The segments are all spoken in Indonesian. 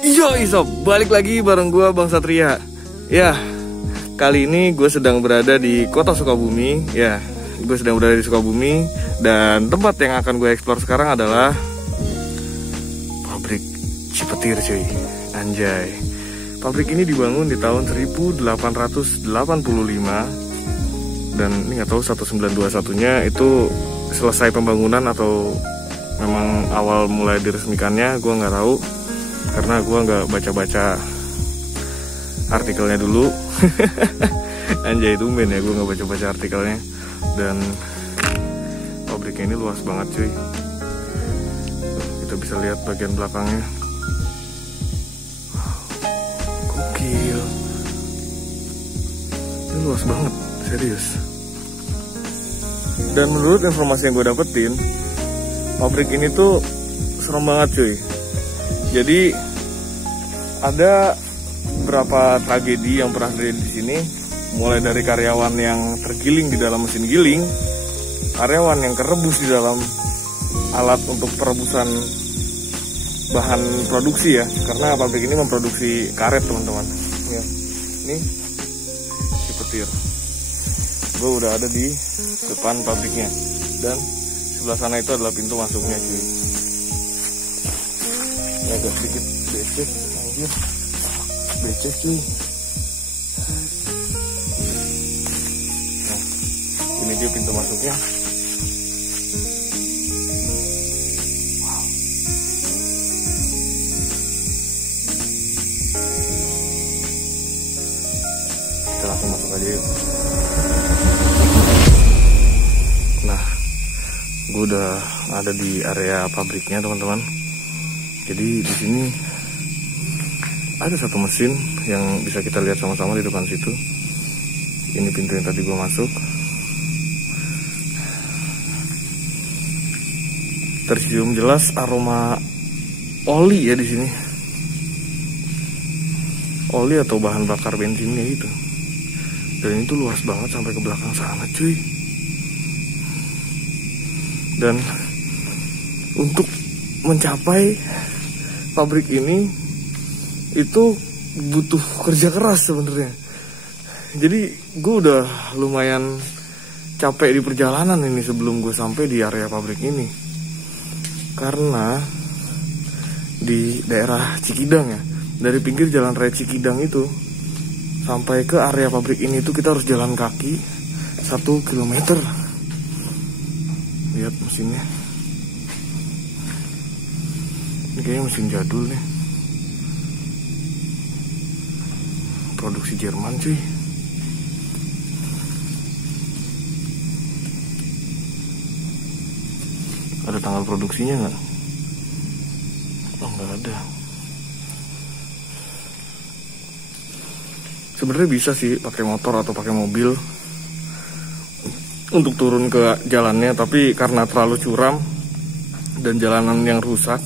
Yo Isob, balik lagi bareng gue Bang Satria. Ya, kali ini gue sedang berada di kota Sukabumi. Ya, gue sedang berada di Sukabumi. Dan tempat yang akan gue eksplor sekarang adalah pabrik Cipetir cuy. Anjay. Pabrik ini dibangun di tahun 1885. Dan ini gak tahu 1921 nya itu selesai pembangunan atau memang awal mulai diresmikannya, gue nggak tahu. Karena gue nggak baca-baca artikelnya dulu. Anjay tumben ya gue nggak baca-baca artikelnya. Dan pabriknya ini luas banget cuy. Kita bisa lihat bagian belakangnya. Gokil. Ini luas banget, serius. Dan menurut informasi yang gue dapetin, pabrik ini tuh serem banget cuy. Jadi ada beberapa tragedi yang pernah terjadi di sini, mulai dari karyawan yang tergiling di dalam mesin giling, karyawan yang kerebus di dalam alat untuk perebusan bahan produksi ya, karena pabrik ini memproduksi karet teman-teman. Ya, ini Cipetir. Gue udah ada di depan pabriknya dan sebelah sana itu adalah pintu masuknya cuy. Agak sedikit becek, anjir, becek cuy. Nah, ini dia pintu masuknya. Wow. Kita langsung masuk aja yuk. Nah, gue udah ada di area pabriknya teman-teman. Jadi di sini ada satu mesin yang bisa kita lihat sama-sama di depan situ. Ini pintu yang tadi gue masuk. Tercium jelas aroma oli ya di sini. Oli atau bahan bakar bensinnya gitu. Dan itu luas banget sampai ke belakang sana cuy. Dan untuk mencapai pabrik ini itu butuh kerja keras sebenarnya. Jadi gue udah lumayan capek di perjalanan ini sebelum gue sampai di area pabrik ini. Karena di daerah Cikidang ya, dari pinggir jalan raya Cikidang itu sampai ke area pabrik ini tuh kita harus jalan kaki 1 kilometer. Lihat mesinnya. Ini kayaknya mesin jadul nih. Produksi Jerman cuy. Ada tanggal produksinya nggak? Oh nggak ada. Sebenarnya bisa sih pakai motor atau pakai mobil untuk turun ke jalannya, tapi karena terlalu curam dan jalanan yang rusak,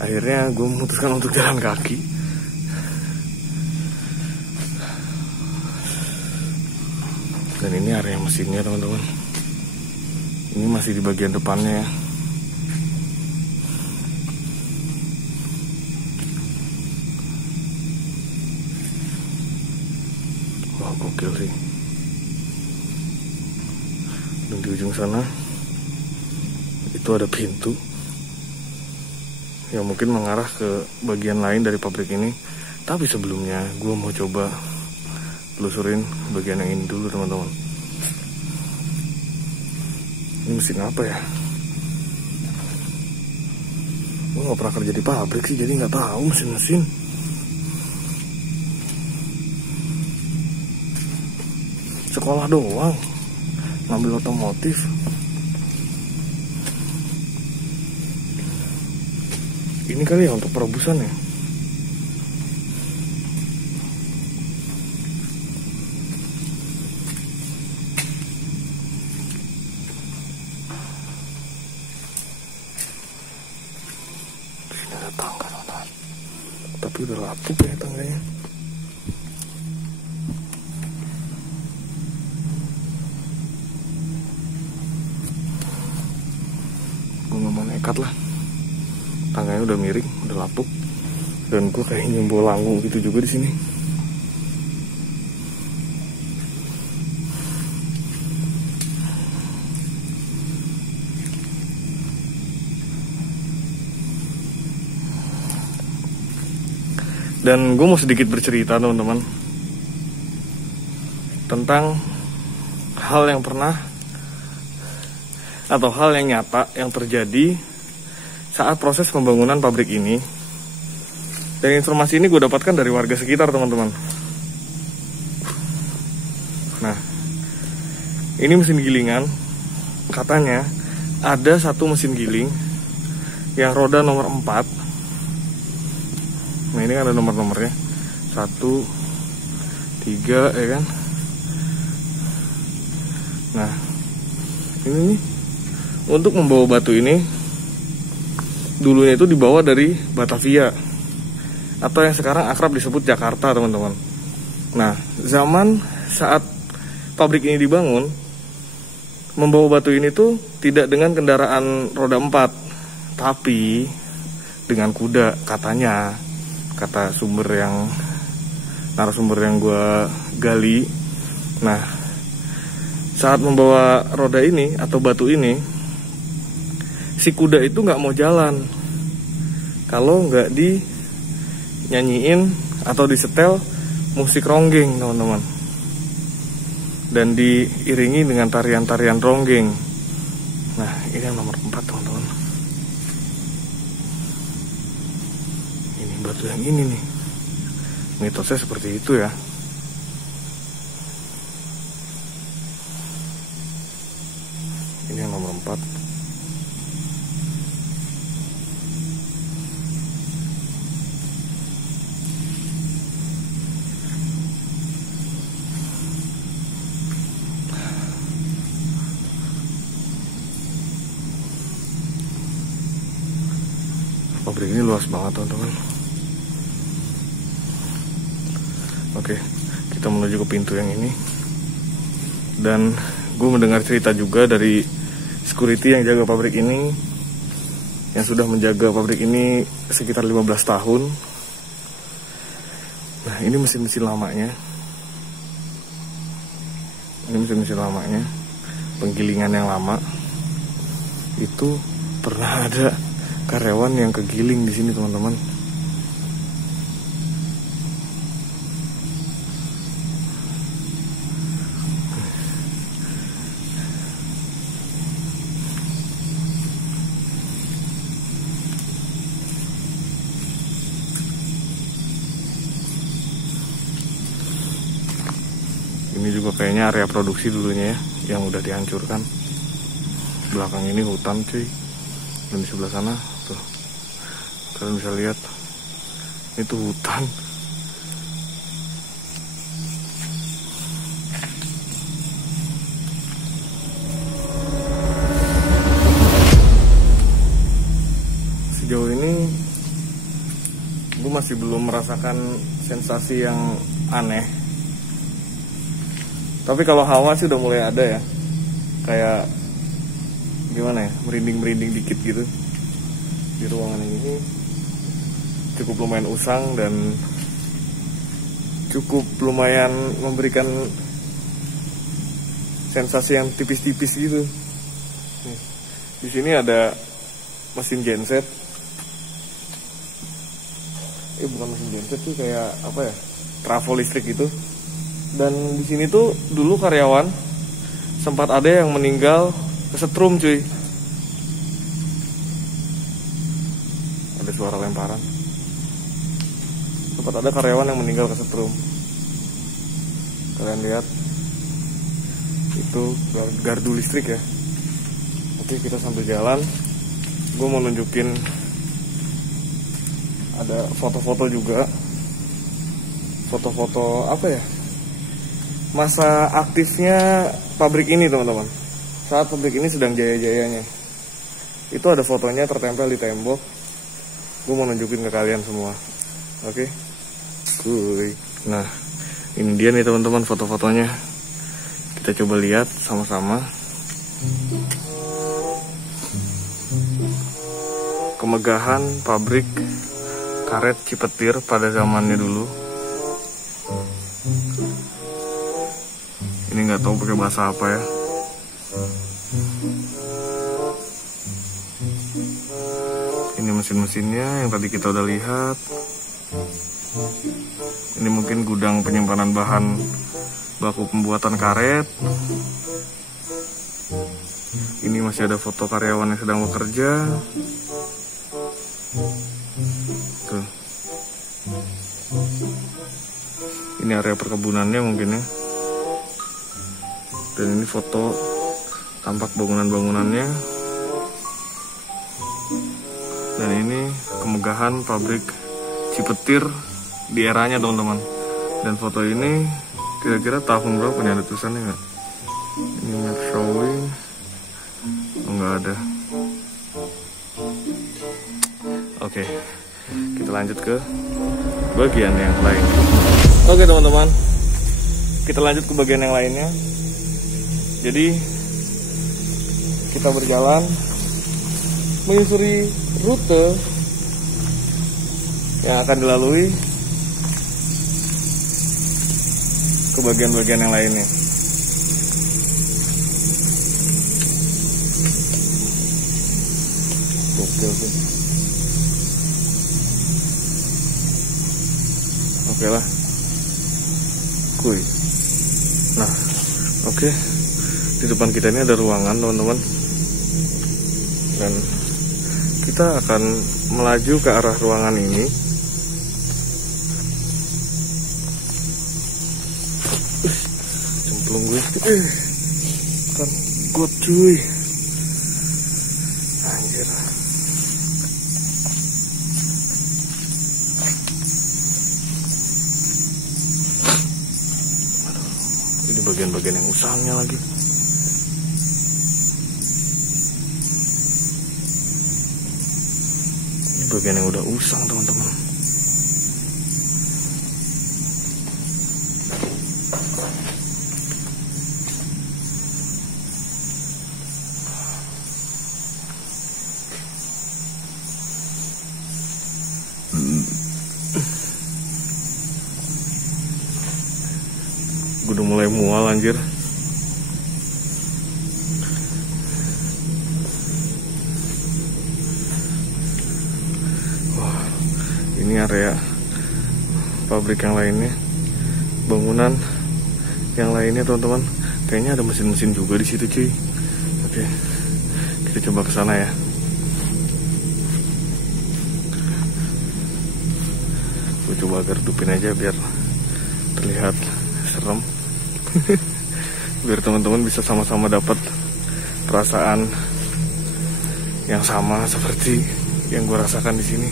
akhirnya gue memutuskan untuk jalan kaki. Dan ini area mesinnya teman-teman. Ini masih di bagian depannya ya. Wah gokil sih. Dan di ujung sana itu ada pintu yang mungkin mengarah ke bagian lain dari pabrik ini. Tapi sebelumnya gue mau coba telusurin bagian yang ini dulu teman-teman. Ini mesin apa ya? Gue gak pernah kerja di pabrik sih, jadi gak tahu mesin-mesin. Sekolah doang ngambil otomotif. Ini kali ya untuk perebusan ya. Sini ada tangga teman-teman. Tapi udah lapuk ya tangganya. Gue gak mau nekat lah. Tangganya udah miring, udah lapuk. Dan gue kayak nyembuh langu gitu juga di sini. Dan gue mau sedikit bercerita teman-teman tentang hal yang pernah atau hal yang nyata yang terjadi saat proses pembangunan pabrik ini. Dan informasi ini gue dapatkan dari warga sekitar teman-teman. Nah, ini mesin gilingan. Katanya ada satu mesin giling yang roda nomor 4. Nah ini kan ada nomor-nomornya 1, 3 ya kan. Nah ini untuk membawa batu ini dulunya itu dibawa dari Batavia atau yang sekarang akrab disebut Jakarta teman-teman. Nah zaman saat pabrik ini dibangun, membawa batu ini tuh tidak dengan kendaraan roda 4 tapi dengan kuda katanya, kata narasumber yang gue gali. Nah saat membawa roda ini atau batu ini, si kuda itu nggak mau jalan kalau nggak dinyanyiin atau disetel musik ronggeng teman-teman, dan diiringi dengan tarian-tarian ronggeng. Nah ini yang nomor 4 teman-teman. Ini batu yang ini nih, mitosnya seperti itu ya. Ini yang nomor 4. Pabrik ini luas banget teman-teman. Oke, kita menuju ke pintu yang ini. Dan gue mendengar cerita juga dari security yang jaga pabrik ini, yang sudah menjaga pabrik ini sekitar 15 tahun. Nah ini mesin-mesin lamanya. Ini mesin-mesin lamanya, penggilingan yang lama. Itu pernah ada karyawan yang kegiling di sini teman-teman. Ini juga kayaknya area produksi dulunya ya, yang udah dihancurkan. Belakang ini hutan cuy. Dan di sebelah sana tuh, kalian bisa lihat itu hutan. Sejauh ini gue masih belum merasakan sensasi yang aneh, tapi kalau hawa sih udah mulai ada ya, kayak gimana ya, merinding-merinding dikit gitu. Di ruangan ini cukup lumayan usang dan cukup lumayan memberikan sensasi yang tipis-tipis gitu. Di sini ada mesin genset. Bukan mesin genset tuh, kayak apa ya, trafo listrik gitu. Dan di sini tuh dulu karyawan sempat ada yang meninggal kesetrum cuy. Ada suara lemparan. Sempat ada karyawan yang meninggal kesetrum. Kalian lihat itu gardu listrik ya. Oke, kita sambil jalan, gue mau nunjukin ada foto-foto juga. Foto-foto apa ya, masa aktifnya pabrik ini teman-teman. Saat pabrik ini sedang jaya-jayanya. Itu ada fotonya tertempel di tembok. Gue mau nunjukin ke kalian semua. Oke. Kuy. Nah, ini dia nih teman-teman foto-fotonya. Kita coba lihat sama-sama. Kemegahan pabrik karet Cipetir pada zamannya dulu. Ini nggak tahu pakai bahasa apa ya. Ini mesin-mesinnya yang tadi kita udah lihat. Ini mungkin gudang penyimpanan bahan baku pembuatan karet. Ini masih ada foto karyawan yang sedang bekerja. Tuh. Ini area perkebunannya mungkin ya. Dan ini foto tampak bangunan-bangunannya. Dan ini kemegahan pabrik Cipetir di eranya teman-teman. Dan foto ini kira-kira tahun berapa nih, ada tulisannya nggak? Ini map showing. Oh, nggak ada. Oke, kita lanjut ke bagian yang lain. Oke teman-teman, kita lanjut ke bagian yang lainnya. Jadi kita berjalan menyusuri rute yang akan dilalui ke bagian-bagian yang lainnya. Oke lah, kuy. Nah, oke. Di depan kita ini ada ruangan teman-teman, dan kita akan melaju ke arah ruangan ini. Cemplung gue, kan kuat cuy, anjir. Ini bagian-bagian yang usangnya lagi. Bagian yang udah usang teman-teman. Gue udah mulai mual anjir. Ini area pabrik yang lainnya, bangunan yang lainnya teman-teman. Kayaknya ada mesin-mesin juga di situ cuy. Oke, kita coba ke sana ya. Gue coba agak redupin aja biar terlihat serem. Biar teman-teman bisa sama-sama dapat perasaan yang sama seperti yang gue rasakan di sini.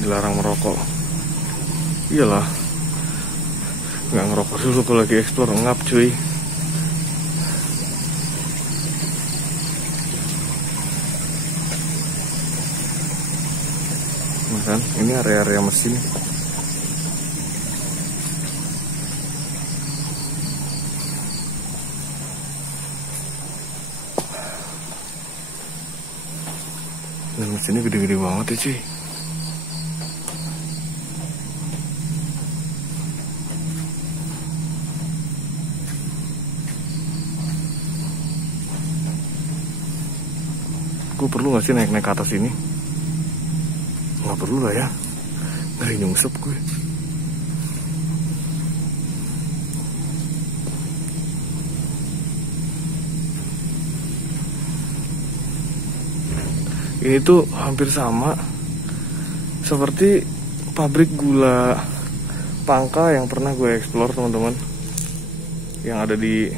Dilarang merokok. Iyalah, nggak ngerokok dulu kalau lagi eksplor, ngap cuy. Nah, kan ini area-area mesin. Dan mesinnya gede-gede banget ya cuy. Gue perlu gak sih naik-naik ke atas ini? Gak perlu lah ya. Ngeri nyungsep gue. Ini tuh hampir sama seperti pabrik gula Pangka yang pernah gue eksplor teman-teman, yang ada di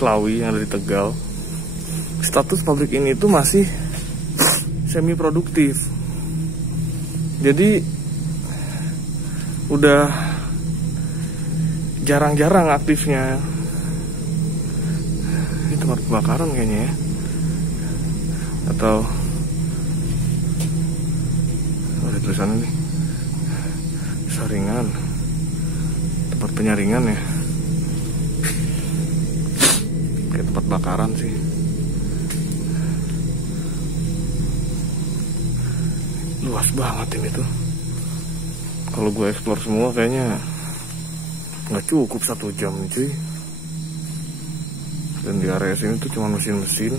Slawi, yang ada di Tegal. Status pabrik ini tuh masih semi produktif. Jadi udah jarang-jarang aktifnya. Ini tempat kebakaran kayaknya ya. Atau ada tulisannya nih, saringan, tempat penyaringan ya. kayak tempat bakaran sih. Luas banget ini tuh. Kalau gue explore semua kayaknya nggak cukup 1 jam cuy. Dan di area sini tuh cuma mesin-mesin.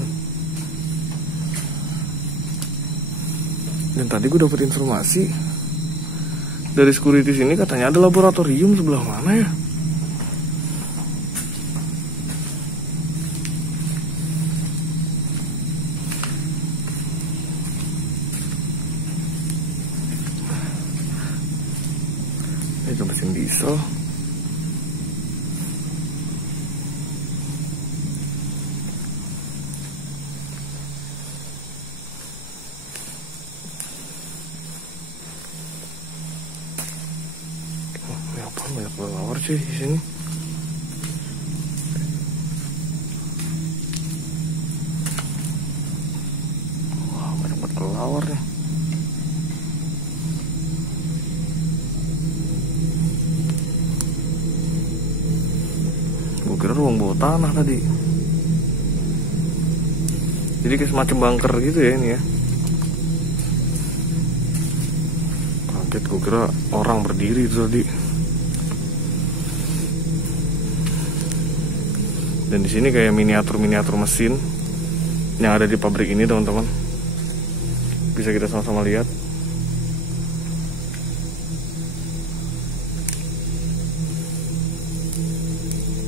Dan tadi gue dapet informasi dari security sini, katanya ada laboratorium sebelah mana ya. Itu mesin diesel. Banyak kelelawar sih di sini. Wah, banyak banget kelelawar nih. Gue kira ruang bawah tanah tadi. Jadi kayak semacam bunker gitu ya ini ya. Kaget, gue kira orang berdiri itu tadi. Dan di sini kayak miniatur mesin yang ada di pabrik ini, teman-teman. Bisa kita sama-sama lihat.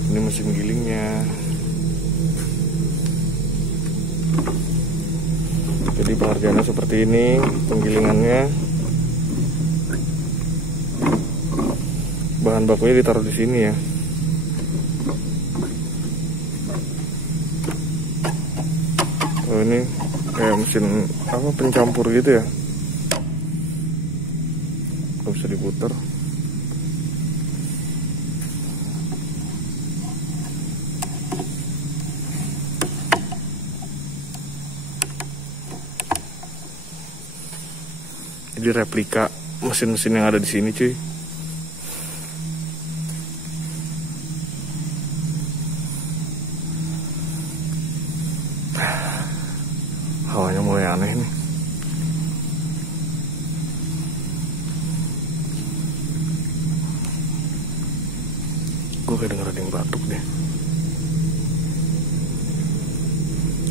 Ini mesin gilingnya. Jadi pengerjaannya seperti ini, penggilingannya. Bahan bakunya ditaruh di sini ya. Oh, ini kayak mesin apa, pencampur gitu ya. Gak bisa diputar. Jadi replika mesin-mesin yang ada di sini cuy. Hawanya mulai aneh nih. Gue kayak denger ada yang batuk deh.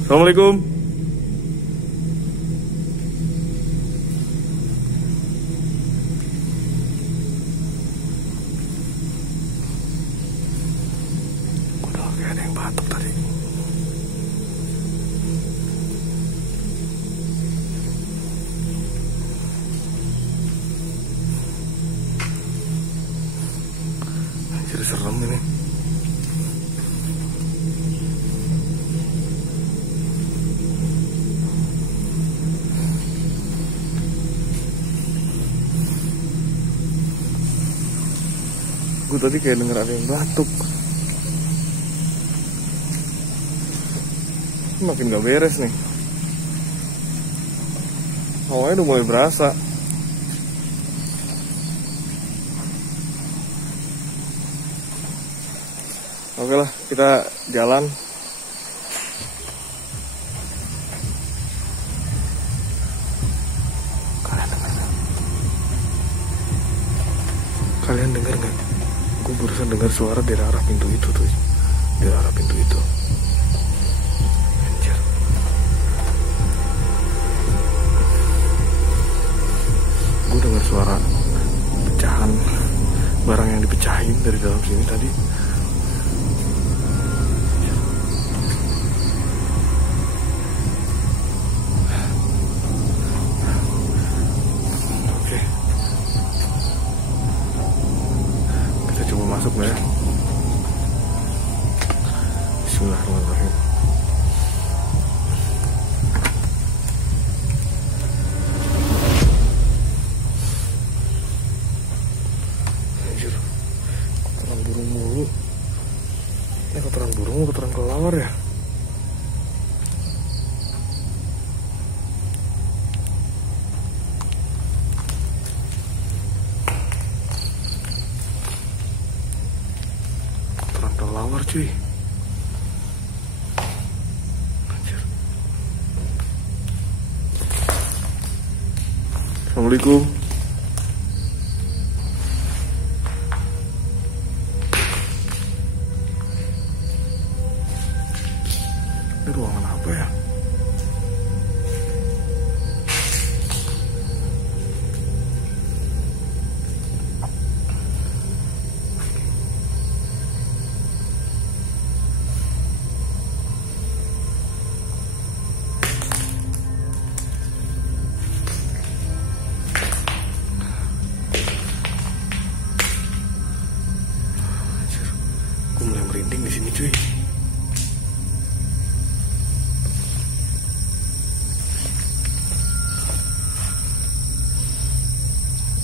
Assalamualaikum. Gue denger kayak ada yang batuk tadi. Jadi serem ini. Gue tadi kayak denger ada yang batuk. Makin gak beres nih. Hawanya udah mulai berasa. Oke lah, kita jalan. Kalian dengar nggak? Gue barusan dengar suara dari arah pintu itu tuh, dari arah pintu itu. Anjir. Gue dengar suara pecahan barang yang dipecahin dari dalam sini tadi. Masuk ya. Bismillahirrahmanirrahim. Anjir, kotoran burung mulu. Ini kotoran burung, kotoran kelelawar ya. Kelelawar cuy. Assalamualaikum. Ini ruangan apa ya? Gue mulai merinding di sini, cuy.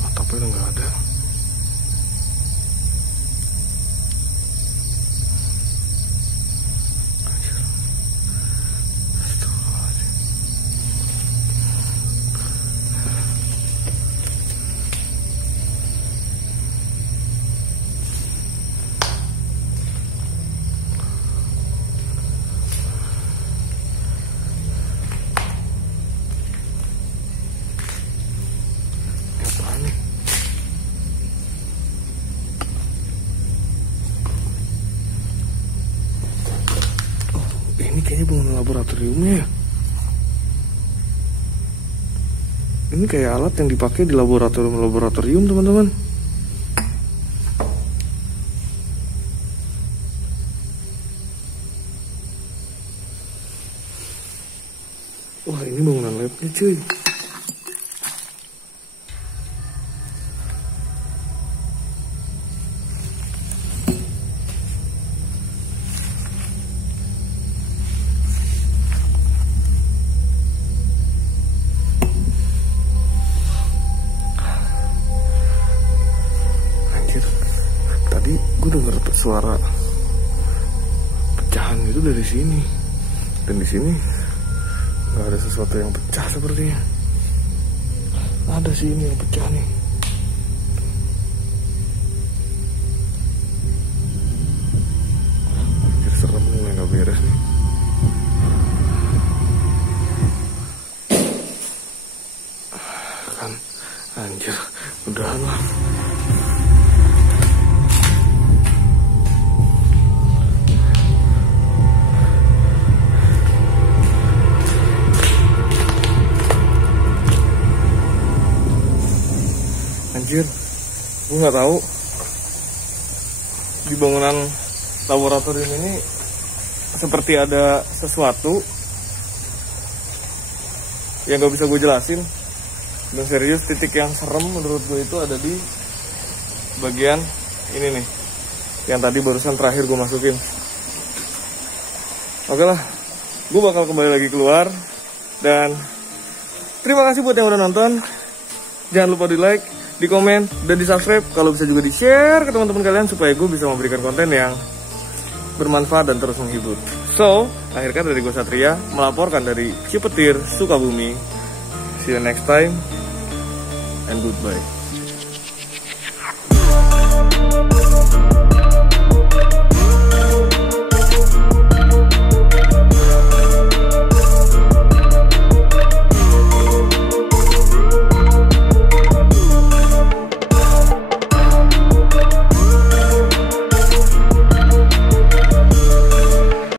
Atapnya udah nggak ada. Anjir. Astagfirullahaladzim. Apaan nih? Oh, ini kayaknya bangunan laboratoriumnya ya. Ini kayak alat yang dipakai di laboratorium, teman-teman. Wah, ini bangunan labnya, cuy. Tadi gue denger suara pecahan itu dari sini, dan di sini nggak ada sesuatu yang pecah sepertinya. Ada sih ini yang pecah nih. Anjir, serem nih, nggak beres nih. Kan, anjir, udahan lah. Anjir, gue nggak tahu di bangunan laboratorium ini seperti ada sesuatu yang nggak bisa gue jelasin. Dan serius, titik yang serem menurut gue itu ada di bagian ini nih, yang tadi barusan terakhir gue masukin. Oke lah, gue bakal kembali lagi keluar. Dan terima kasih buat yang udah nonton. Jangan lupa di like, di komen, dan di subscribe. Kalau bisa juga di share ke teman-teman kalian supaya gue bisa memberikan konten yang bermanfaat dan terus menghibur. So, akhir kata dari gue Satria, melaporkan dari Cipetir, Sukabumi. See you next time and goodbye.